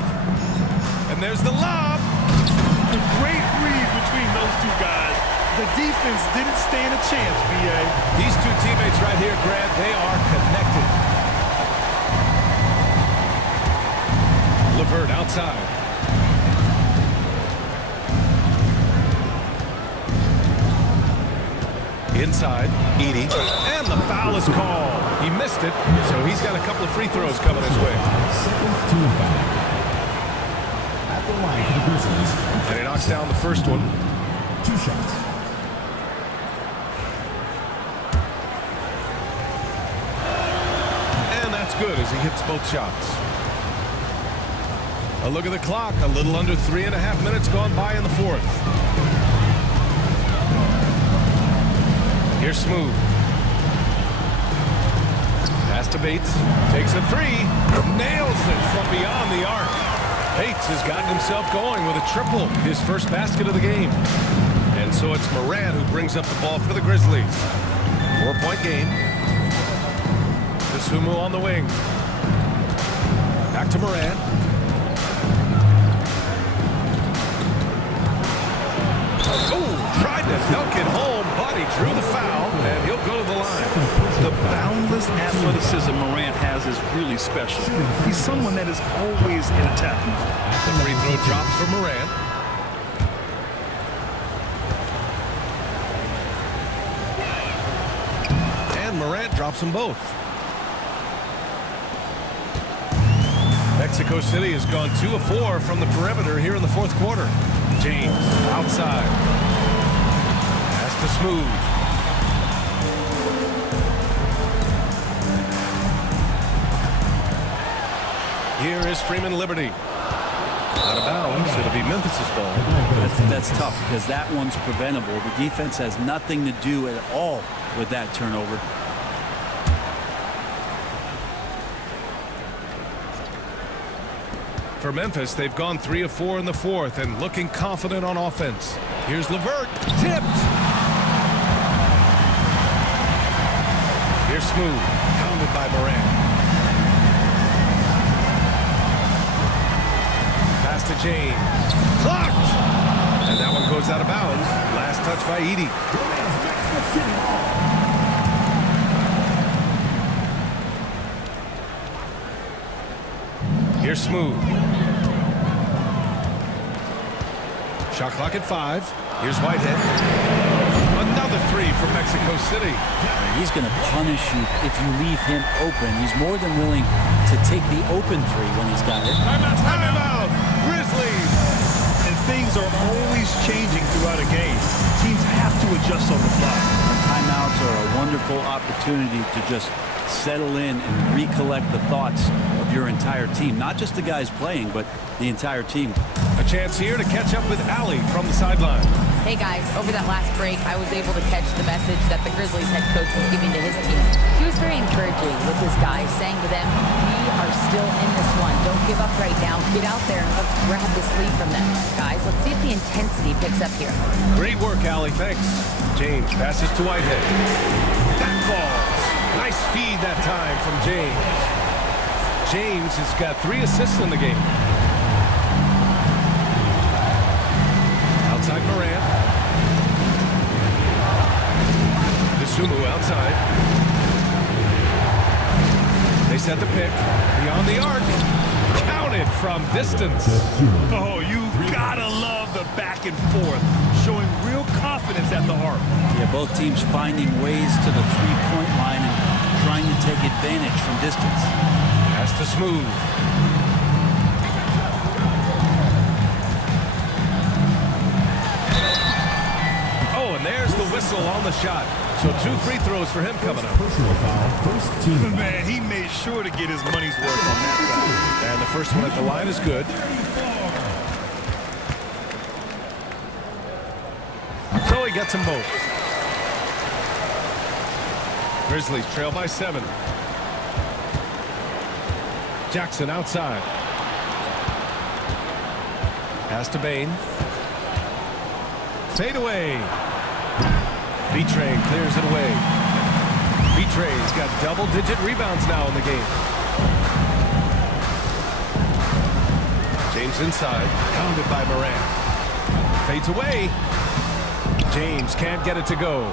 And there's the lob. A great read between those two guys. The defense didn't stand a chance, B.A. These two teammates right here, Grant, they are connected. LeVert outside. Inside, Edey, and the foul is called. He missed it, so he's got a couple of free throws coming his way. At the line for the Grizzlies. And he knocks down the first one. 2 shots. And that's good as he hits both shots. A look at the clock. A little under 3.5 minutes gone by in the fourth. Here's Smooth. Pass to Bates. Takes a three. Nails it from beyond the arc. Bates has gotten himself going with a triple. His first basket of the game. And so it's Morant who brings up the ball for the Grizzlies. 4-point game. Sumu on the wing. Back to Morant. Oh, tried to dunk it home, but he drew the foul, and he'll go to the line. The boundless athleticism Morant has is really special. He's someone that is always in attack mode. The free throw drops for Morant. And Morant drops them both. Mexico City has gone 2 of 4 from the perimeter here in the fourth quarter. James outside. Pass to Smooth. Here is Freeman Liberty. Out of bounds. It'll be Memphis's ball. That's tough because that one's preventable. The defense has nothing to do at all with that turnover. For Memphis, they've gone 3 of 4 in the fourth and looking confident on offense. Here's LeVert. Tipped. Here's Smooth. Pounded by Morant. Pass to James. Blocked. And that one goes out of bounds. Last touch by Edey. Here's Smooth. Shot clock at 5. Here's Whitehead. Another three from Mexico City. He's going to punish you if you leave him open. He's more than willing to take the open three when he's got it. Timeout. Grizzlies. And things are always changing throughout a game. Teams have to adjust on the fly. Timeouts are a wonderful opportunity to just settle in and recollect the thoughts of your entire team. Not just the guys playing, but the entire team. A chance here to catch up with Allie from the sideline. Hey guys, over that last break, I was able to catch the message that the Grizzlies head coach was giving to his team. He was very encouraging with his guys, saying to them, we are still in this one. Don't give up right now. Get out there and let's grab this lead from them. Guys, let's see if the intensity picks up here. Great work, Allie. Thanks. James passes to Whitehead. That falls. Nice feed that time from James. James has got 3 assists in the game. Outside Morant. Sumu outside. They set the pick. Beyond the arc. Counted from distance. Oh, you gotta love the back and forth. Showing real confidence at the arc. Yeah, both teams finding ways to the three-point line and trying to take advantage from distance. Pass to Smooth. Oh, and there's the whistle on the shot. So 2 free throws for him coming up. Personal foul, first team. Man, he made sure to get his money's worth on that side. And the first one at the line is good. So he gets them both. Grizzlies trail by 7. Jackson outside. Pass to Bain. Fade away. B-Train clears it away. B-Train's got double-digit rebounds now in the game. James inside, pounded by Morant. Fades away. James can't get it to go.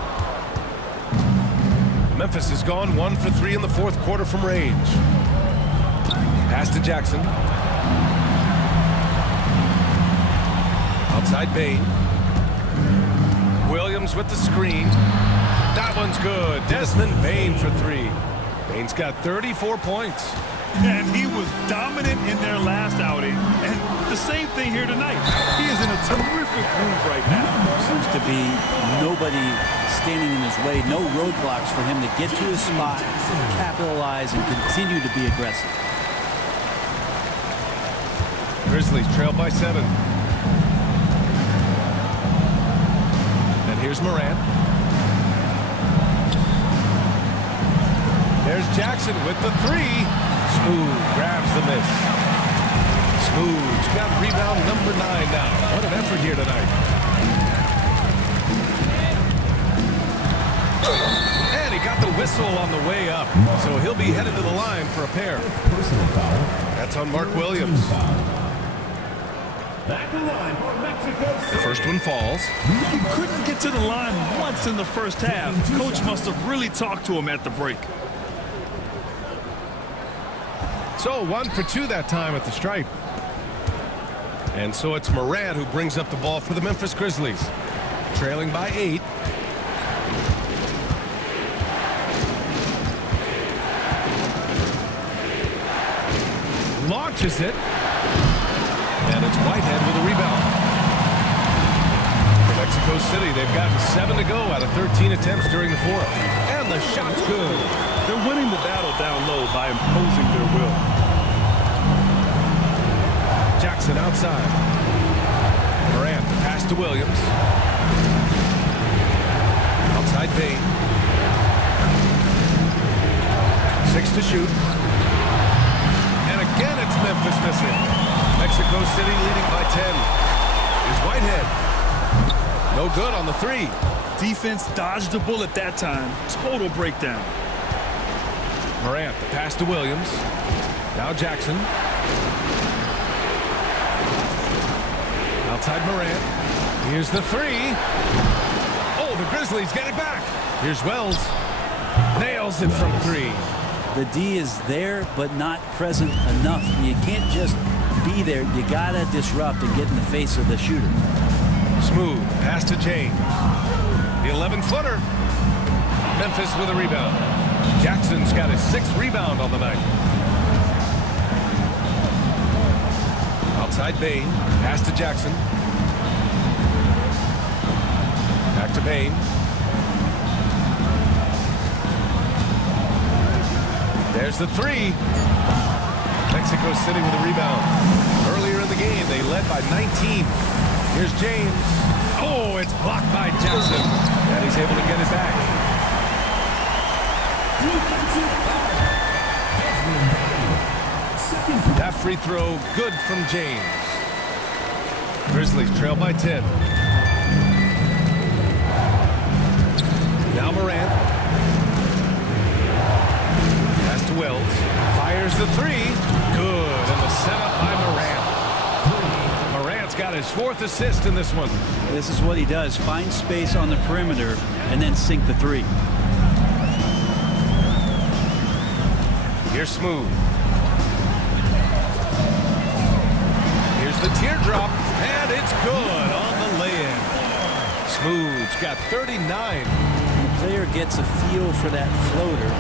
Memphis has gone 1 for 3 in the fourth quarter from range. Pass to Jackson. Outside Bain. Williams with the screen. That one's good. Desmond Bain for 3. Bain's got 34 points. And he was dominant in their last outing. And the same thing here tonight. He is in a terrific groove right now. Seems to be nobody standing in his way. No roadblocks for him to get to his spot, capitalize, and continue to be aggressive. Grizzlies trail by 7. And here's Morant. There's Jackson with the 3. Smooth grabs the miss. Smooth's got rebound number 9 now. What an effort here tonight. And he got the whistle on the way up. So he'll be headed to the line for a pair. Personal foul. That's on Mark Williams. Back to the line for Mexico City. The first one falls. He couldn't get to the line once in the first half. Coach must have really talked to him at the break. So 1 for 2 that time at the stripe. And so it's Morant who brings up the ball for the Memphis Grizzlies. Trailing by 8. Launches it. And it's Whitehead with a rebound. For Mexico City, they've gotten 7 to go out of 13 attempts during the 4th. And the shot's good. They're winning the battle down low by imposing their will. Jackson outside. Morant pass to Williams. Outside Bain. 6 to shoot. And again it's Memphis missing. Mexico City leading by 10. Here's Whitehead. No good on the 3. Defense dodged the bullet that time. Total breakdown. Morant, the pass to Williams. Now Jackson. Outside Morant. Here's the 3. Oh, the Grizzlies get it back. Here's Wells. Nails it from 3. The D is there, but not present enough. You can't just be there. You gotta disrupt and get in the face of the shooter. Smooth pass to James. The 11-footer. Memphis with a rebound. Jackson's got his 6th rebound on the night. Outside Bain. Pass to Jackson. Back to Bain. There's the 3. Mexico City with a rebound. Earlier in the game, they led by 19. Here's James. Oh, it's blocked by Jackson. And he's able to get it back. That free throw good from James. Grizzlies trail by 10. Now Morant. Pass to Wells. Fires the 3. Good. And the setup by Morant. Morant's got his 4th assist in this one. This is what he does. Find space on the perimeter and then sink the 3. Here's Smooth. Here's the teardrop. And it's good on the lay-in. Smooth's got 39. When the player gets a feel for that floater,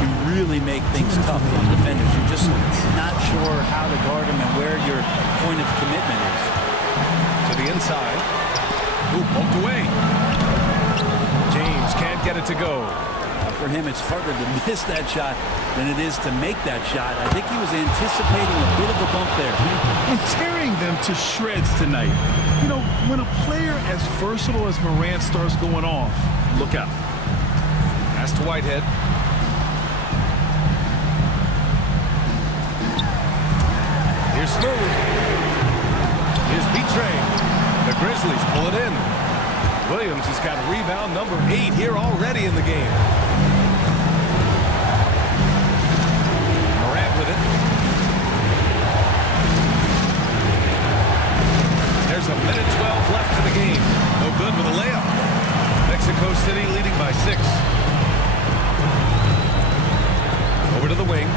you really make things tough on defenders. You're just not sure how to guard him and where your point of commitment is. To the inside. Ooh, poked away. James can't get it to go. For him, it's harder to miss that shot than it is to make that shot. I think he was anticipating a bit of a bump there. And tearing them to shreds tonight. You know, when a player as versatile as Morant starts going off, look out. Pass to Whitehead. Here's Smooth. Here's B-Train. The Grizzlies pull it in. Williams has got rebound number 8 here already in the game. Morant with it. There's a minute 12 left in the game. No good with a layup. Mexico City leading by 6. Over to the wing.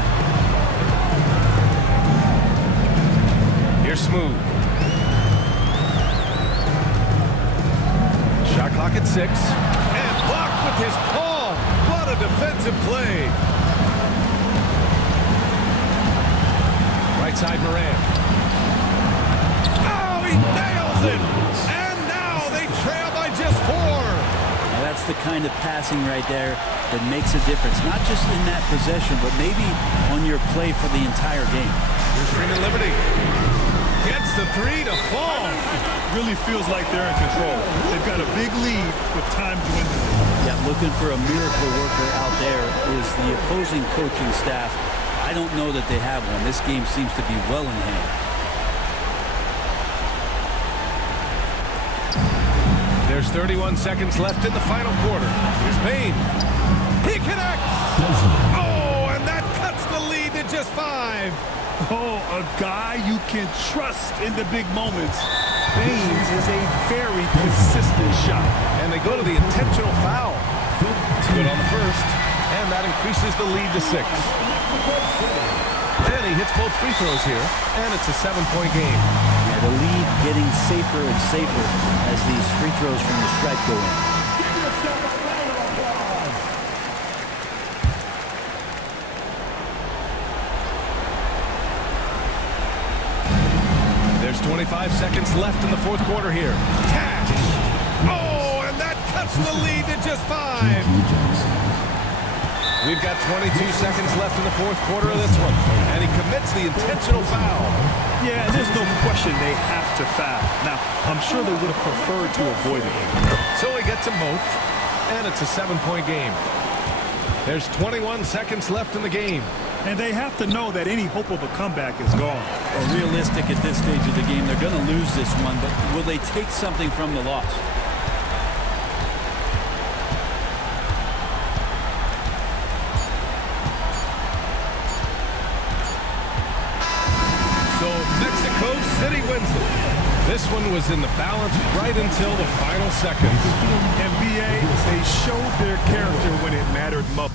Here's Smooth. Shot clock at 6. And blocked with his palm. What a defensive play. Right side Morant. Oh, he nails it. And now they trail by just 4. Now that's the kind of passing right there that makes a difference. Not just in that possession, but maybe on your play for the entire game. Here's Freeman Liberty. Gets the three to fall. Really feels like they're in control. They've got a big lead with time dwindling. Yeah, looking for a miracle worker out there is the opposing coaching staff. I don't know that they have one. This game seems to be well in hand. There's 31 seconds left in the final quarter. Here's Payne. He connects. Oh, and that cuts the lead to just 5. Oh, a guy you can trust in the big moments. Baines is a very consistent shot. And they go to the intentional foul. Good on the first, and that increases the lead to 6. And he hits both free throws here, and it's a 7-point game. Yeah, the lead getting safer and safer as these free throws from the stripe go in. There's 25 seconds left in the fourth quarter here. Cash! Oh, and that cuts the lead to just 5. We've got 22 seconds left in the fourth quarter of this one, and he commits the intentional foul. Yeah, there's no question they have to foul. Now, I'm sure they would have preferred to avoid it. So he gets them both, and it's a 7-point game. There's 21 seconds left in the game. And they have to know that any hope of a comeback is gone. Well, realistic at this stage of the game, they're going to lose this one, but will they take something from the loss? Mexico City wins it. This one was in the balance right until the final seconds. NBA, they showed their character when it mattered most.